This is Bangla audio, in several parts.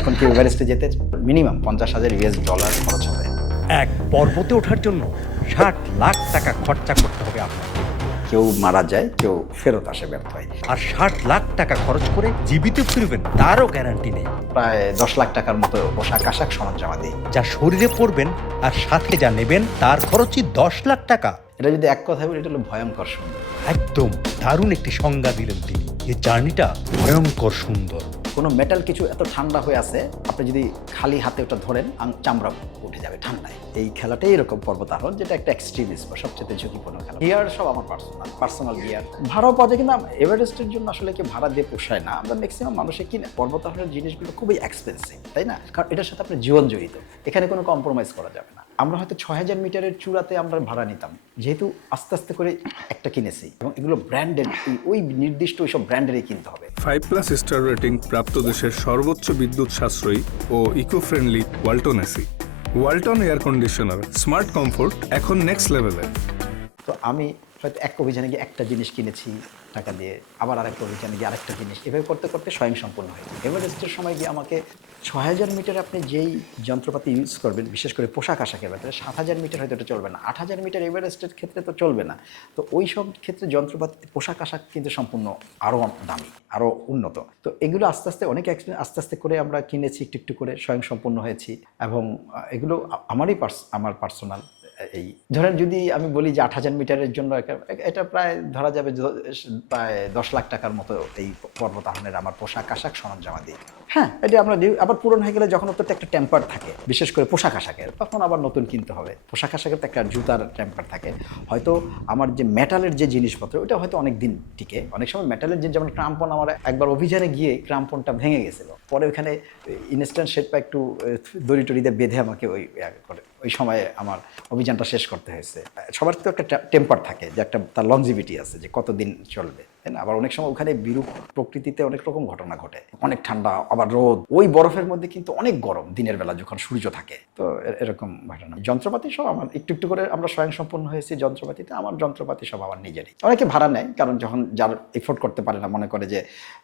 এখন কি এভারেস্টে যেতে মিনিমাম $50,000 খরচ হবে। এক পর্বতে ওঠার জন্য 60 লাখ টাকা খরচা করতে হবে আপনাকে। কেউ মারা যায়, কেউ ফেরত আসে ব্যর্থ হয়। আর 60 লাখ টাকা খরচ করে জীবিত ফিরবেন তারও গ্যারান্টি নেই। প্রায় $10 লাখ মতো পোশাক আশাক সরঞ্জাম দিই। যা শরীরে পরবেন আর সাথে যা নেবেন তার খরচই 10 লাখ টাকা। এটা যদি এক কথা বলি, এটা হলো ভয়ঙ্কর সুন্দর। একদম দারুণ একটি সংজ্ঞা দিলেন তিনি। এই জার্নিটা ভয়ঙ্কর সুন্দর। কোনো মেটাল কিছু এত ঠান্ডা হয়ে আছে, আপনি যদি খালি হাতে ওটা ধরেন চামড়া উঠে যাবে ঠান্ডায়। এই খেলাটাই এরকম পর্বতারোহণ, যেটা একটা এক্সট্রিমিস্ট বা সবচেয়ে ঝুঁকিপূর্ণ খেলা। গিয়ার সব আমার পার্সোনাল গিয়ার। ভাড়াও পাওয়া যায়, কিন্তু এভারেস্টের জন্য আসলে কি ভাড়া দিয়ে পোষায় না। আমরা ম্যাক্সিমাম মানুষে কিনে। পর্বতারোহণের জিনিসগুলো খুবই এক্সপেন্সিভ, তাই না? কারণ এটার সাথে আপনার জীবন জড়িত, এখানে কোনো কম্প্রোমাইজ করা যাবে না। আমরা হয়তো 6000 মিটারের চূড়াতে আমরা ভাড়া নিতাম, যেহেতু আস্তে আস্তে করে একটা কিনেছি, এবং এগুলো ব্র্যান্ডেড, ওই নির্দিষ্ট ওইসব ব্র্যান্ডেরই কিনতে হবে। 5+ স্টার রেটিং প্রাপ্ত দেশের সর্বোচ্চ বিদ্যুৎ সাশ্রয়ী ও eco friendly Walton AC. Walton air conditioner, smart comfort এখন নেক্সট লেভেলে। তো আমি হয়তো এক অভিযানে গিয়ে একটা জিনিস কিনেছি টাকা দিয়ে, আবার আরেকটা অভিযানে গিয়ে আরেকটা জিনিস, এভাবে করতে করতে স্বয়ংসম্পূর্ণ হয়। এভারেস্টের সময় গিয়ে আমাকে 6000 মিটার আপনি যেই যন্ত্রপাতি ইউজ করবেন, বিশেষ করে পোশাক আশাকের ব্যাপারে, 7000 মিটার হয়তো এটা চলবে না, 8000 মিটার এভারেস্টের ক্ষেত্রে তো চলবে না। তো ওই সব ক্ষেত্রে যন্ত্রপাতি, পোশাক আশাক কিন্তু সম্পূর্ণ আরও দামি, আরও উন্নত। তো এগুলো আস্তে আস্তে অনেক আস্তে আস্তে করে আমরা কিনেছি, একটু একটু করে স্বয়ংসম্পূর্ণ হয়েছি। এবং এগুলো আমার পার্সোনাল। এই ধরেন যদি আমি বলি যে 8000 মিটারের জন্য এটা প্রায় ধরা যাবে প্রায় $10 লাখ মতো এই পর্বতারোহণের আমার পোশাক আশাক সরঞ্জামাদি। হ্যাঁ, এটা আমরা আবার পূরণ হয়ে গেলে যখন ওটাতে একটা টেম্পার থাকে, বিশেষ করে পোশাক আশাকের, তখন আবার নতুন কিনতে হবে। পোশাক আশাকের তো একটা জুতার টেম্পার থাকে। হয়তো আমার যে মেটালের যে জিনিসপত্র, ওটা হয়তো অনেক দিন টিকে। অনেক সময় মেটালের যে, যেমন ক্রাম্পন, আমার একবার অভিযানে গিয়ে ক্রাম্পনটা ভেঙে গেছিল, পরে ওইখানে ইনস্ট্যান্ট শেপা একটু দড়ি টড়ি দিয়ে বেঁধে আমাকে ওই সময়ে আমার অভিযানটা শেষ করতে হয়েছে। সবার তো একটা টেম্পার থাকে, যে একটা তার লংজিভিটি আছে, যে কতদিন চলবে, তাই না? আবার অনেক সময় ওখানে বিরূপ প্রকৃতিতে অনেক রকম ঘটনা ঘটে, অনেক ঠান্ডা, আবার রোদ, ওই বরফের মধ্যে কিন্তু অনেক গরম দিনের বেলা যখন সূর্য থাকে। তো এরকম ঘটনা। যন্ত্রপাতি সব আমার একটু একটু করে আমরা স্বয়ংসম্পূর্ণ হয়েছি যন্ত্রপাতিতে। আমার যন্ত্রপাতি সব আমার নিজেরই। অনেকে ভাড়া নেয়, কারণ যখন যার এফোর্ড করতে পারে না, মনে করে যে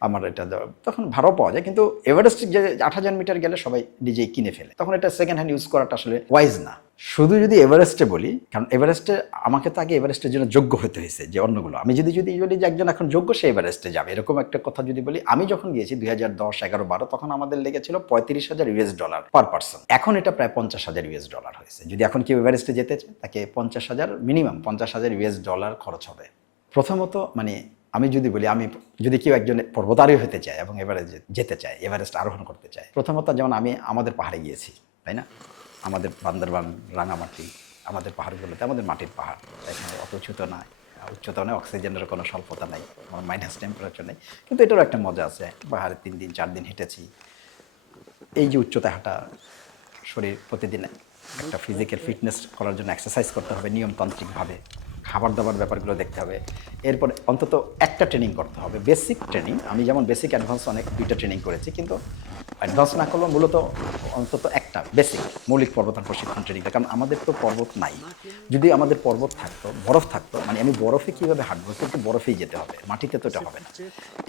আমার এটা, তখন ভাড়াও পাওয়া যায়। কিন্তু এভারেস্ট যে 8000 মিটার গেলে সবাই নিজেই কিনে ফেলে, তখন এটা সেকেন্ড হ্যান্ড ইউজ করাটা আসলে ওয়াইজ না। শুধু যদি এভারেস্টে বলি, কারণ এভারেস্টে আমাকে তো আগে এভারেস্টের জন্য যোগ্য হতে হয়েছে, যে অন্যগুলো আমি যদি বলি যে একজন এখন যোগ্য, সে এভারেস্টে যাবে, এরকম একটা কথা যদি বলি। আমি যখন গিয়েছি 2010, 11, 12, তখন আমাদের লেগেছিল $35,000 পার পার্সন। এখন এটা প্রায় $50,000 হয়েছে। যদি এখন কেউ এভারেস্টে যেতে চায়, তাকে 50,000, মিনিমাম $50,000 খরচ হবে। প্রথমত মানে আমি যদি বলি, আমি যদি কেউ একজন পর্বতারোহী হতে চায় এবং এভারেস্ট যেতে চায়, এভারেস্ট আরোহণ করতে চায়, প্রথমত যেমন আমি আমাদের পাহাড়ে গিয়েছি, তাই না? আমাদের বান্দরবান, রাঙামাটি, আমাদের পাহাড়গুলোতে, আমাদের মাটির পাহাড়, এখানে অত উচ্চতা নয়, অক্সিজেনের কোনো স্বল্পতা নাই, আমার মাইনাস টেম্পারেচার নেই, কিন্তু এটারও একটা মজা আছে। পাহাড়ে 3 দিন 4 দিন হেঁটেছি। এই যে উচ্চতা হাঁটা, শরীর প্রতিদিন একটা ফিজিক্যাল ফিটনেস করার জন্য এক্সারসাইজ করতে হবে নিয়মতান্ত্রিকভাবে, খাবার দাবার ব্যাপারগুলো দেখতে হবে। এরপর অন্তত একটা ট্রেনিং করতে হবে, বেসিক ট্রেনিং। আমি যেমন বেসিক অ্যাডভান্স অনেক 2টা ট্রেনিং করেছি, কিন্তু অ্যাডভান্স না করলেও মূলত অন্তত একটা বেসিক মৌলিক পর্বতারোহণ প্রশিক্ষণ ট্রেনিংটা। কারণ আমাদের তো পর্বত নাই। যদি আমাদের পর্বত থাকতো, বরফ থাকতো, মানে আমি বরফে কীভাবে হাঁটবো, কিন্তু বরফেই যেতে হবে, মাটিতে তো এটা হবে না।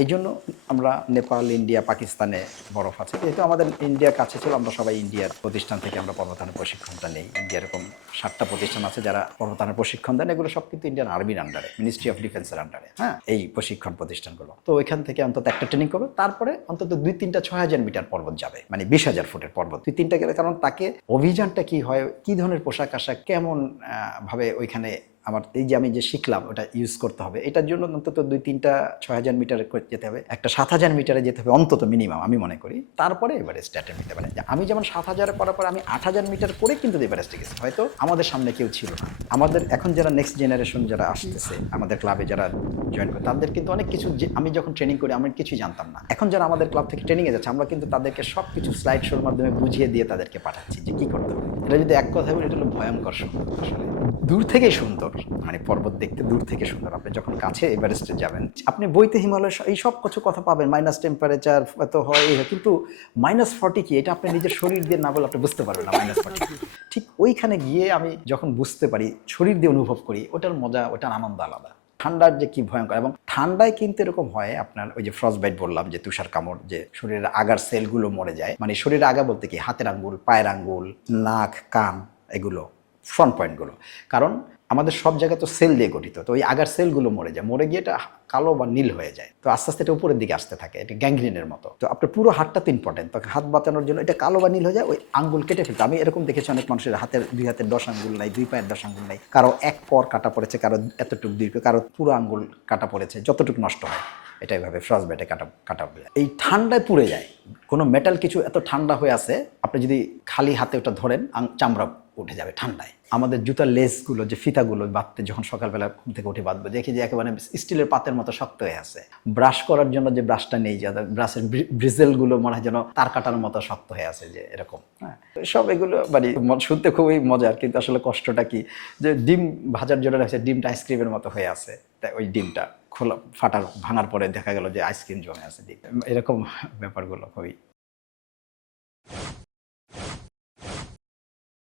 এই জন্য আমরা নেপাল, ইন্ডিয়া, পাকিস্তানে বরফ আছে, যেহেতু আমাদের ইন্ডিয়ার কাছে ছিল, আমরা সবাই ইন্ডিয়ার প্রতিষ্ঠান থেকে আমরা পর্বতারোহণ প্রশিক্ষণটা নেই। ইন্ডিয়া এরকম 7টা প্রতিষ্ঠান আছে যারা পর্বতারোহণ প্রশিক্ষণ দেন। এগুলো সব কিন্তু ইন্ডিয়ান আর্মির আন্ডারে, মিনিস্ট্রি অফ ডিফেন্সের আন্ডারে, হ্যাঁ, এই প্রশিক্ষণ প্রতিষ্ঠানগুলো। তো ওইখান থেকে অন্তত একটা ট্রেনিং করবে, তারপরে অন্তত 2-3টা 6000 মিটার পর্বত যাবে, মানে 20,000 ফুটের পর্বত 2-3টা গেলে। কারণ তাকে অভিযানটা কি হয়, কি ধরনের পোশাক আশাক, কেমন ভাবে ওইখানে আমার এই যে আমি যে শিখলাম ওটা ইউজ করতে হবে, এটার জন্য অন্তত 2-3টা 6000 মিটারে যেতে হবে, একটা 7000 মিটারে যেতে হবে অন্তত মিনিমাম, আমি মনে করি। তারপরে এভারেস্ট অ্যাটেম্প নিতে পারে। আমি যেমন 7000 করার পর আমি 8000 মিটার করে কিন্তু এভারেস্টে গেছি। হয়তো আমাদের সামনে কেউ ছিল না। আমাদের এখন যারা নেক্সট জেনারেশন যারা আসতেছে, আমাদের ক্লাবে যারা জয়েন করে, তাদের কিন্তু অনেক কিছু, আমি যখন ট্রেনিং করি আমি কিছুই জানতাম না। এখন যারা আমাদের ক্লাব থেকে ট্রেনিংয়ে যাচ্ছে, আমরা কিন্তু তাদেরকে সব কিছু স্লাইড শোর মাধ্যমে বুঝিয়ে দিয়ে তাদেরকে পাঠাচ্ছি যে কী করতে হবে। এটা যদি এক কথা বলি, এটা হলো ভয়ঙ্কর সুন্দর। আসলে দূর থেকেই সুন্দর, মানে পর্বত দেখতে দূর থেকে সুন্দর। আপনি যখন কাছে এভারেস্টে যাবেন, আপনি বইতে হিমালয় এই সব কিছু কথা পাবেন, মাইনাস টেম্পারেচার এত হয়, কিন্তু -40 কি, এটা আপনি নিজের শরীর দিয়ে না বলে আপনি বুঝতে পারবেন না -40 কি। ঠিক ওইখানে গিয়ে আমি যখন বুঝতে পারি, শরীর দিয়ে অনুভব করি, ওটার মজা, ওটার আনন্দ আলাদা। ঠান্ডার যে কি ভয়ঙ্কর, এবং ঠান্ডায় কিন্তু এরকম হয় আপনার ওই যে ফ্রস্টবাইট বললাম, যে তুষার কামড়, যে শরীরের আগার সেলগুলো মরে যায়। মানে শরীরের আগা বলতে কি, হাতের আঙ্গুল, পায়ের আঙ্গুল, নাক, কান, এগুলো ফ্রন্ট পয়েন্টগুলো। কারণ আমাদের সব জায়গায় তো সেল দিয়ে গঠিত, তো ওই আগার সেলগুলো মরে যায়, মরে গিয়ে এটা কালো বা নীল হয়ে যায়। তো আস্তে আস্তে এটা উপরের দিকে আসতে থাকে, এটা গ্যাংগ্রিনের মতো। তো আপনার পুরো হাতটা তো ইম্পর্টেন্ট, তো হাত বাঁচানোর জন্য এটা কালো বা নীল হয়ে যায়, ওই আঙ্গুল কেটে ফেলতে। আমি এরকম দেখেছি অনেক মানুষের হাতের 2 হাতের 10 আঙ্গুল নাই, 2 পায়ের 10 আঙ্গুল নাই, কারো এক পর কাটা পড়েছে, কারো এতটুকু 2, কারো পুরো আঙ্গুল কাটা পড়েছে, যতটুকু নষ্ট হয়। এটা এইভাবে ফ্রস্টবাইটে কাটা হয়ে যায়। এই ঠান্ডায় পুড়ে যায়। কোনো মেটাল কিছু এত ঠান্ডা হয়ে আছে, আপনি যদি খালি হাতে ওটা ধরেন, চামড়া উঠে যাবে ঠান্ডায়। আমাদের জুতার লেসগুলো, যে ফিতাগুলো বাঁধতে যখন সকালবেলা ঘুম থেকে উঠে বাঁধবো, দেখি যে একেবারে স্টিলের পাতের মতো শক্ত হয়ে আছে। ব্রাশ করার জন্য যে ব্রাশটা নেই, যাদের ব্রাশের ব্রিজেলগুলো মনে হয় যেন তার কাটার মতো শক্ত হয়ে আছে, যে এরকম। হ্যাঁ, সব এগুলো মানে শুনতে খুবই মজার, কিন্তু আসলে কষ্টটা কি, যে ডিম ভাজার জন্য রাখছে, ডিমটা আইসক্রিমের মতো হয়ে আছে, তাই ওই ডিমটা খোলা ভাঙার পরে দেখা গেল যে আইসক্রিম জমে আছে ডিম। এরকম ব্যাপারগুলো খুবই